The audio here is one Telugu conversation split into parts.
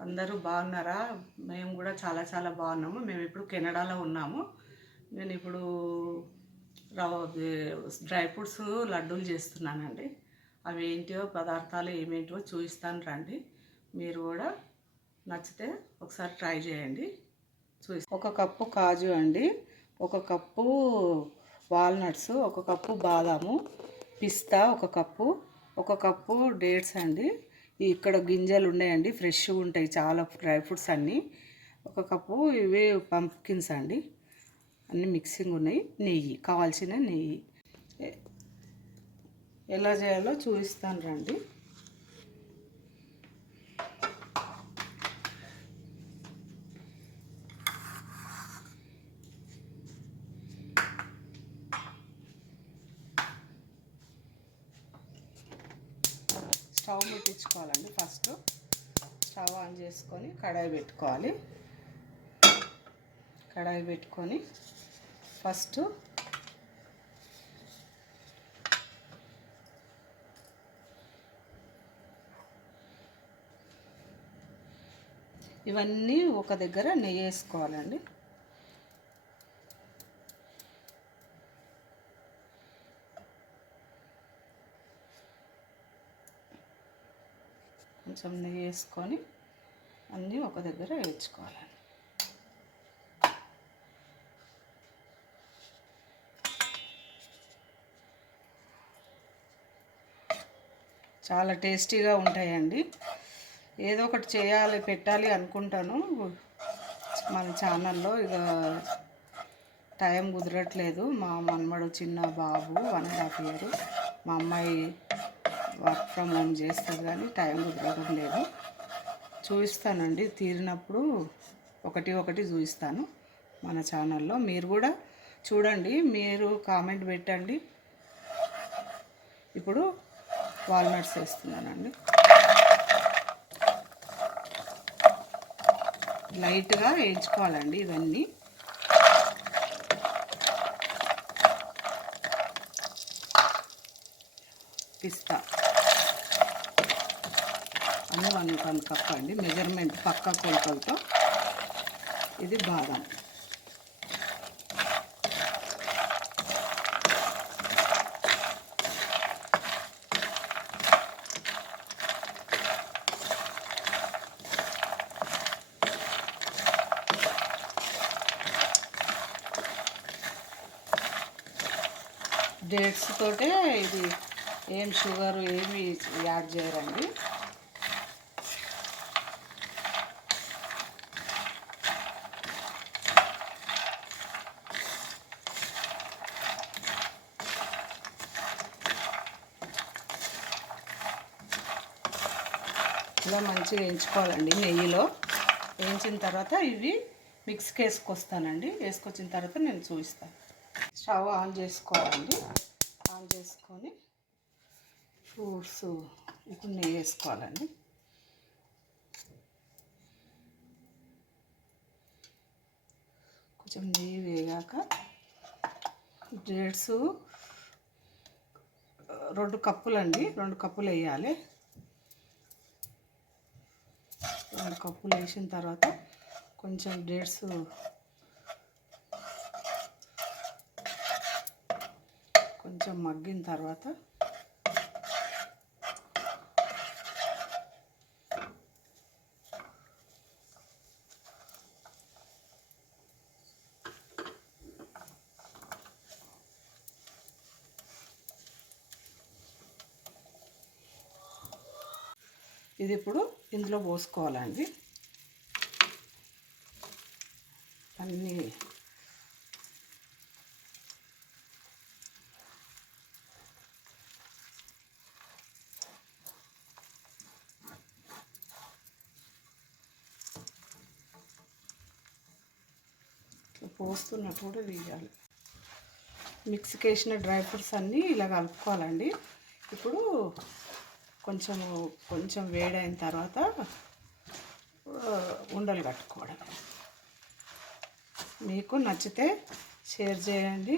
అందరూ బాగున్నారా? మేము కూడా చాలా చాలా బాగున్నాము. మేము ఇప్పుడు కెనడాలో ఉన్నాము. నేను ఇప్పుడు రవ డ్రై ఫ్రూట్స్ లడ్డూలు చేస్తున్నానండి. అవి ఏంటివో పదార్థాలు ఏమేంటో చూపిస్తాను రండి. మీరు కూడా నచ్చితే ఒకసారి ట్రై చేయండి. చూసి ఒక కప్పు కాజు అండి. ఒక కప్పు వాల్నట్స్ ఒక కప్పు బాదాము పిస్తా ఒక కప్పు ఒక కప్పు డేట్స్ అండి. ఇక్కడ గింజలు ఉన్నాయండి ఫ్రెష్గా ఉంటాయి చాలా డ్రై ఫ్రూట్స్ అన్నీ. ఒక కప్పు ఇవి పంప్కిన్స్ అండి. అన్నీ మిక్సింగ్ ఉన్నాయి. నెయ్యి కావాల్సిన నెయ్యి. ఎలా చేయాలో చూపిస్తాను రండి. స్టవ్ పెట్టించుకోవాలండి ఫస్ట్. స్టవ్ ఆన్ చేసుకొని కడాయి పెట్టుకోవాలి. కడాయి పెట్టుకొని ఫస్ట్ ఇవన్నీ ఒక దగ్గర నెయ్యి వేసుకోవాలండి. కొంచెం నెయ్యి వేసుకొని అన్నీ ఒక దగ్గర వేయించుకోవాలండి చాలా టేస్టీగా ఉంటాయండి. ఏదో ఒకటి చేయాలి పెట్టాలి అనుకుంటాను. మన ఛానల్లో ఇక టైం కుదరట్లేదు. మా మనమడు చిన్న బాబు వన్ అండ్ హాఫ్ ఇయర్. మా అమ్మాయి వర్క్ ఫ్రమ్ హోమ్ చేస్తారు కానీ టైం కుదరడం లేదు. చూపిస్తానండి. తీరినప్పుడు ఒకటి ఒకటి చూపిస్తాను మన ఛానల్లో. మీరు కూడా చూడండి. మీరు కామెంట్ పెట్టండి. ఇప్పుడు వాల్నట్స్ వేస్తున్నానండి. లైట్గా వేయించుకోవాలండి ఇవన్నీ. పిస్తా. అన్నీ వన్ వన్ కప్ అండి. మెజర్మెంట్ పక్క కొలతలతో. ఇది బాదం. డేట్స్ తోటే ఇది ఏం షుగర్ ఏమి యాడ్ చేయరండి. కూడా మంచిగా వేయించుకోవాలండి నెయ్యిలో. వేయించిన తర్వాత ఇవి మిక్స్కి వేసుకొస్తానండి. వేసుకొచ్చిన తర్వాత నేను చూపిస్తాను స్టవ్ ఆన్ చేసుకోవాలండి. ఆన్ చేసుకొని ఫ్రూట్స్ ఇప్పుడు నెయ్యి వేసుకోవాలండి. కొంచెం నెయ్యి వేగాక డేట్స్ రెండు కప్పులండి. రెండు కప్పులు వేయాలి. రెండు కప్పులు వేసిన తర్వాత కొంచెం డేట్స్ కొంచెం మగ్గిన తర్వాత ఇది ఇప్పుడు ఇందులో పోసుకోవాలండి. అన్నీ పోస్తున్నట్టు కూడా వేయాలి. మిక్సీకి వేసిన డ్రై ఫ్రూట్స్ అన్నీ ఇలా కలుపుకోవాలండి. ఇప్పుడు కొంచెం కొంచెం వేడైన తర్వాత ఉండలు కట్టుకోవడం మీకు నచ్చితే షేర్ చేయండి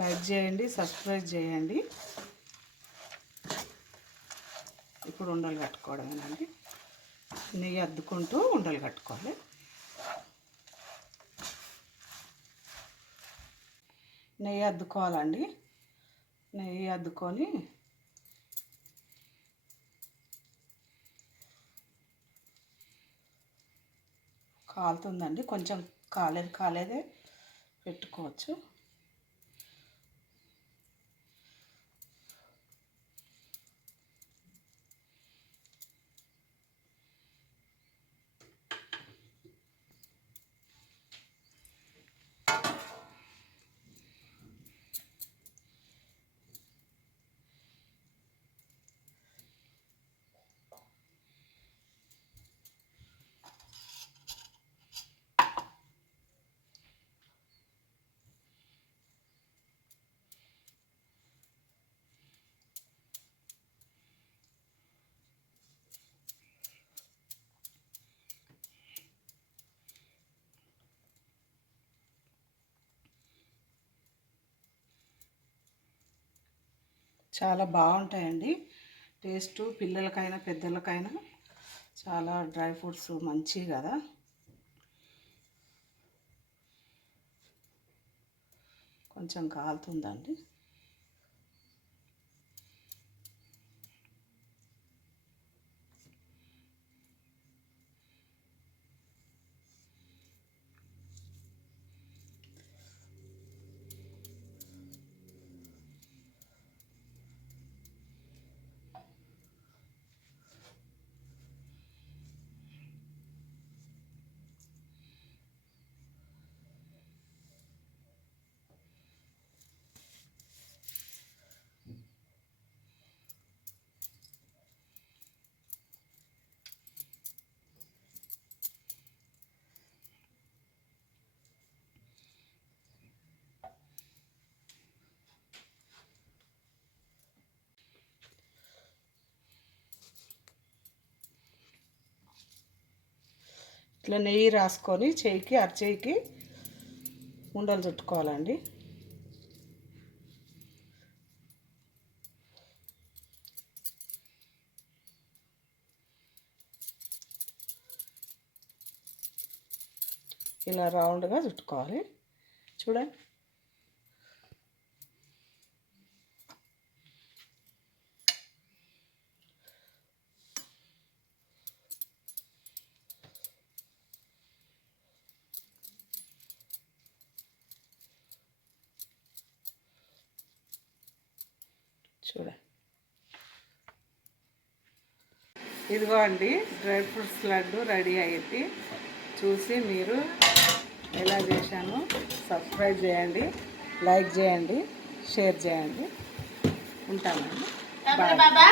లైక్ చేయండి సబ్స్క్రైబ్ చేయండి. ఇప్పుడు ఉండలు కట్టుకోవడమేనండి. నెయ్యి అద్దుకుంటూ ఉండలు కట్టుకోవాలి. నెయ్యి అద్దుకోవాలండి. నెయ్యి అద్దుకొని కాలుతుందండి. కొంచెం కాలేదు కాలేదే పెట్టుకోవచ్చు. చాలా బాగుంటాయండి. టేస్ట్ పిల్లలకైనా పెద్దలకైనా చాలా డ్రై ఫ్రూట్స్ మంచివి కదా. కొంచెం కాలుతుందండి. ఇట్లా నెయ్యి రాసుకొని చేయికి అరచేయికి ఉండలు చుట్టుకోవాలండి. ఇలా రౌండ్గా చుట్టుకోవాలి. చూడండి. చూడండి ఇదిగో అండి డ్రై ఫ్రూట్స్ లడ్డు రెడీ అయ్యింది. చూసి మీరు ఎలా చేశానో సబ్స్క్రైబ్ చేయండి లైక్ చేయండి షేర్ చేయండి. ఉంటామండి బాయ్. బాబా